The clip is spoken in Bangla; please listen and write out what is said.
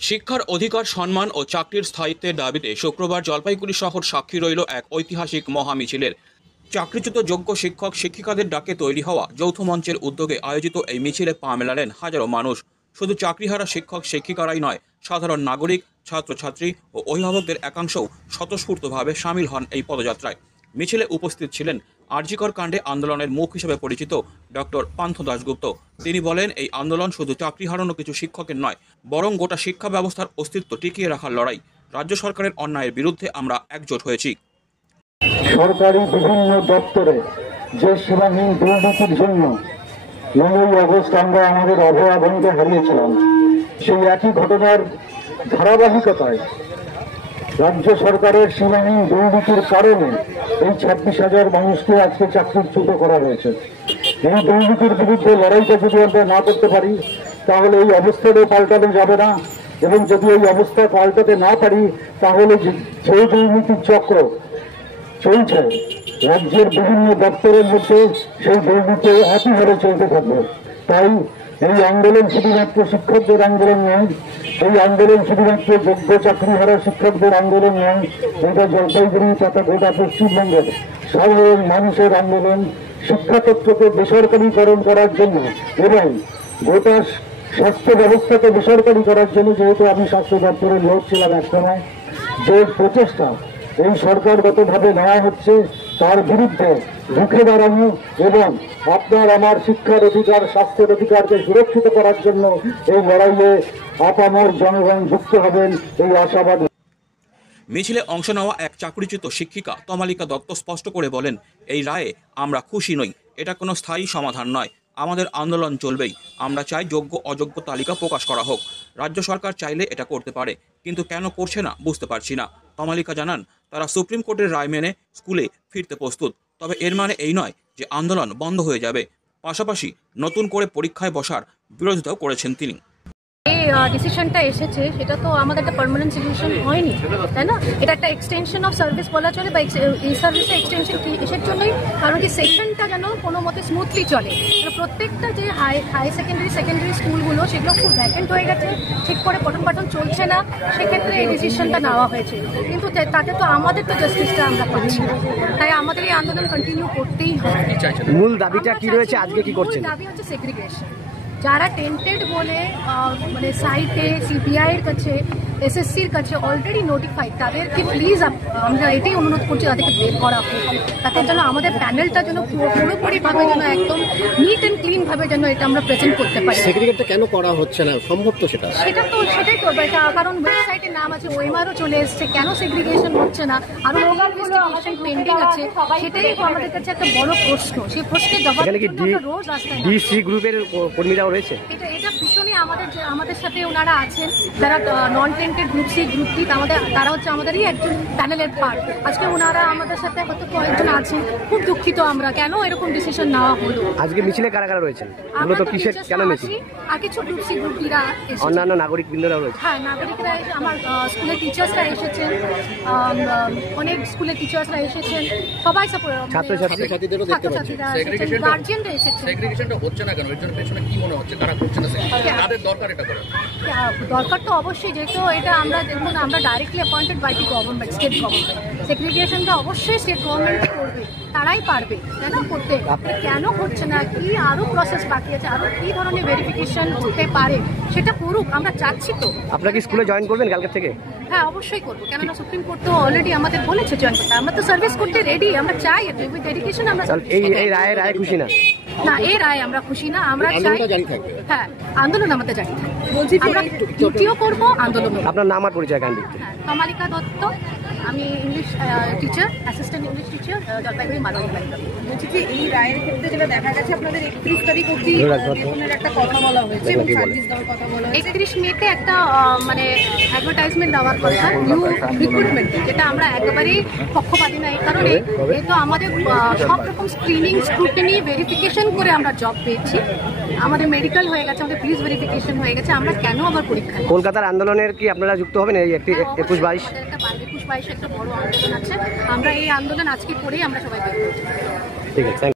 শিক্ষার অধিকার, সম্মান ও চাকরির স্থায়িত্বের দাবিতে শুক্রবার জলপাইগুড়ি শহর সাক্ষী রইল এক ঐতিহাসিক মহামিছিলের। চাকরিচ্যুত যোগ্য শিক্ষক শিক্ষিকাদের ডাকে তৈরি হওয়া যৌথ মঞ্চের উদ্যোগে আয়োজিত এই মিছিলে পা মেলালেন হাজারো মানুষ। শুধু চাকরিহারা শিক্ষক শিক্ষিকারাই নয়, সাধারণ নাগরিক, ছাত্রছাত্রী ও অভিভাবকদের একাংশও স্বতঃস্ফূর্তভাবে সামিল হন এই পদযাত্রায়। মিছিলে উপস্থিত ছিলেন আর.জি. কর কাণ্ডে আন্দোলনের মুখ হিসেবে পরিচিত ডক্টর পান্থ দাশগুপ্ত। তিনি বলেন, এই আন্দোলন শুধু চাকরি হারানো কিছু শিক্ষকের নয়, বরং গোটা শিক্ষা ব্যবস্থার অস্তিত্ব টিকিয়ে রাখার লড়াই। রাজ্য সরকারের অন্যায়ের বিরুদ্ধে আমরা একজোট হয়েছি। সরকারি বিভিন্ন দপ্তরে যে সেবাহীন দুর্নীতির জন্য 9ই আগস্ট আমরা আমাদের অভয়াভূমিকে হারিয়েছিলাম, সেই একই ঘটনার ধারাবাহিকতায় রাজ্য সরকারের সীমাহীন দুর্নীতির কারণে এই 26,000 মানুষকে আজকে চাকরিচ্যুত করা হয়েছে। এই দুর্নীতির বিরুদ্ধে লড়াইটা যদি আমরা না করতে পারি, তাহলে এই অবস্থাটাও পাল্টানো যাবে না। এবং যদি এই অবস্থা পাল্টাতে না পারি, তাহলে যে দুর্নীতির চক্র চলছে রাজ্যের বিভিন্ন দপ্তরের মধ্যে, সেই দুর্নীতি একই হারে চলতে থাকবে। তাই এই আন্দোলন শুধুমাত্র শিক্ষকদের আন্দোলন নয়, এই আন্দোলন শুধুমাত্র যোগ্য চাকরিহারা শিক্ষকদের আন্দোলন নয়, এটা জলপাইগুড়ি তথা গোটা পশ্চিমবঙ্গের সাধারণ মানুষের আন্দোলন। শিক্ষাক্ষেত্রকে বেসরকারীকরণ করার জন্য এবং গোটা স্বাস্থ্য ব্যবস্থাকে বেসরকারি করার জন্য, যেহেতু আমি স্বাস্থ্য দপ্তরের লোক ছিলাম একসময়, যে প্রচেষ্টা এই সরকারগতভাবে নেওয়া হচ্ছে, তার বিরুদ্ধে রুখে দাঁড়ানো এবং আপনার আমার শিক্ষার অধিকার, স্বাস্থ্যের অধিকারকে সুরক্ষিত করার জন্য এই লড়াইয়ে আপামর জনগণ যুক্ত হবেন, এই আশাবাদ। মিছিলে অংশ নেওয়া এক চাকরিচ্যুত শিক্ষিকা তমালিকা দত্ত স্পষ্ট করে বলেন, এই রায়ে আমরা খুশি নই, এটা কোনো স্থায়ী সমাধান নয়, আমাদের আন্দোলন চলবেই। আমরা চাই যোগ্য অযোগ্য তালিকা প্রকাশ করা হোক। রাজ্য সরকার চাইলে এটা করতে পারে, কিন্তু কেন করছে না বুঝতে পারছি না। তমালিকা জানান, তারা সুপ্রিম কোর্টের রায় মেনে স্কুলে ফিরতে প্রস্তুত, তবে এর মানে এই নয় যে আন্দোলন বন্ধ হয়ে যাবে। পাশাপাশি নতুন করে পরীক্ষায় বসার বিরোধিতাও করেছেন তিনি। এই ডিসিশনটা এসেছে, সেটা তো আমাদের একটা পার্মানেন্ট সলিউশন হয়নি, তাই না? এটা একটা এক্সটেনশন অফ সার্ভিস বলা চলে, বা এই সার্ভিসের এক্সটেনশন এসের জন্যই, কারণ কি সেকশনটা যেন কোনো মতে স্মুথলি চলে। প্রত্যেকটা যে হাই সেকেন্ডারি স্কুলগুলো, সেগুলো খুব ভ্যাকেন্ট হয়ে গেছে, ঠিক করে পঠন পাঠন চলছে না, সেক্ষেত্রে এই ডিসিশনটা নেওয়া হয়েছে। কিন্তু তাতে তো আমাদের তো জাস্টিসটা আমরা পাচ্ছি না, তাই আমাদের এই আন্দোলন কন্টিনিউ করতেই হবে। মূল দাবিটা কি রয়েছে, আজকে কি করছেন? দাবি হচ্ছে সেগ্রিগেশন। যারা টেন্টেড বলে মানে সাইটে সিবিআইয়ের কাছে, এসএসসির কাছে অলরেডি নোটিফাইড, তাদেরকে প্লিজ আমরা এটাই অনুরোধ করছি, তাদেরকে বের করা হোক। তাতে যেন আমাদের প্যানেলটা যেন পুরোপুরিভাবে যেন একদম নিট অ্যান্ড ক্লিন ভাবে যেন এটা আমরা প্রেজেন্ট করতে পারি। সেগ্রিগেটটা কেন করা হচ্ছে না? সম্ভব তো সেটাই তো কারণ ওয়েবসাইটে নাম আছে, ওএমআরও চলে এসছে, কেন সেগ্রিগেশন হচ্ছে না, আরো ইনভেস্টিগেশন পেন্ডিং আছে, সেটাই আমাদের কাছে একটা বড় প্রশ্ন। সেই প্রশ্নের জবাব রোজ রাস্তায় ডিসি গ্রুপের কর্মীরাও রয়েছে। এটা ভীষণই আমাদের সাথে ওনারা আছেন, যারা non tainted group C group D, তারা হচ্ছে আমাদেরই একজন প্যানেলের পার্ট। আজকে ওনারা আমাদের সাথে হয়তো কয়েকজন আছেন, খুব দুঃখিত আমরা, কেন এরকম ডিসিশন নেওয়া হলো। আজকে মিছিলে কারা কারা রয়েছেন? মূলত কিসের কেন মিছিল? আর কিছু গ্রুপ সি গ্রুপ ডিরা, অন্যান্য নাগরিক বৃন্দরাও রয়েছে। হ্যাঁ, নাগরিকরা, আমার স্কুলের টিচার্সরা এসেছেন, অনেক স্কুলের টিচার্সরা এসেছেন, সবাই ছাত্রছাত্রীদেরও দেখতে পাচ্ছি, গার্জিয়ানরা এসেছেন। সেগ্রিগেশনটা হচ্ছে না কেন? এর জন্য পেছনে কি মনে হচ্ছে তারা করছে না? তাদের দরকার এটা করা দরকার তো অবশ্যই, যেহেতু এটা আমরা দেখুন, আমরা directly appointed by the government, state government. সেগ্রিগেশনটা অবশ্যই স্টেট গভর্নমেন্ট করবে, তারাই পারবে, তাই না, করতে। কেন হচ্ছে না, কি আরো প্রসেস বাকি আছে, আরো কি ধরনের ভেরিফিকেশন হতে পারে, সেটা করুক, আমরা চাচ্ছি তো। আপনারা কি স্কুলে জয়েন করবেন কালকে থেকে? হ্যাঁ, অবশ্যই করবো, কেননা সুপ্রিম কোর্ট তো অলরেডি আমাদের বলেছে জয়েন করতে। আমরা তো সার্ভিস করতে রেডি, আমরা চাই উইথ ডেডিকেশন। আমরা এই রায় খুশি না? না, এই রায় আমরা খুশি না, আমরা চাই। হ্যাঁ, আন্দোলন আমাদের জারি থাকবে, আমরা ডিউটিও করবো, আন্দোলন। আপনার নাম আর পরিচয় গান? তমালিকা দত্ত, আমি English teacher, assistant English teacher, Jalpaiguri মাধ্যমিক বিদ্যালয়। বলছি যে এই রায়ের ক্ষেত্রে যেটা দেখা গেছে, আপনাদের 31 তারিখ অবধি বেতনের একটা কথা বলা হয়েছে এবং সার্ভিস দেওয়ার কথা বলা হয়েছে। 31 মেতে একটা মানে অ্যাডভার্টাইজমেন্ট দেওয়ার কথা, নিউ রিক্রুটমেন্ট, যেটা আমরা একেবারেই পক্ষপাতী না। এই কারণে এই তো আমাদের সব রকম স্ক্রিনিং, স্ক্রুটিনি, ভেরিফিকেশন করে আমরা জব পেয়েছি, আমাদের মেডিকেল হয়ে গেছে, আমাদের ফিজ ভেরিফিকেশন হয়ে গেছে, আমরা কেন আবার পরীক্ষা? কলকাতার আন্দোলনের কি আপনারা যুক্ত হবেন? এই 21-22 একটা বড় আন্দোলন আছে, আমরা এই আন্দোলন আজকে করেই আমরা সবাই বের করছি। ঠিক আছে।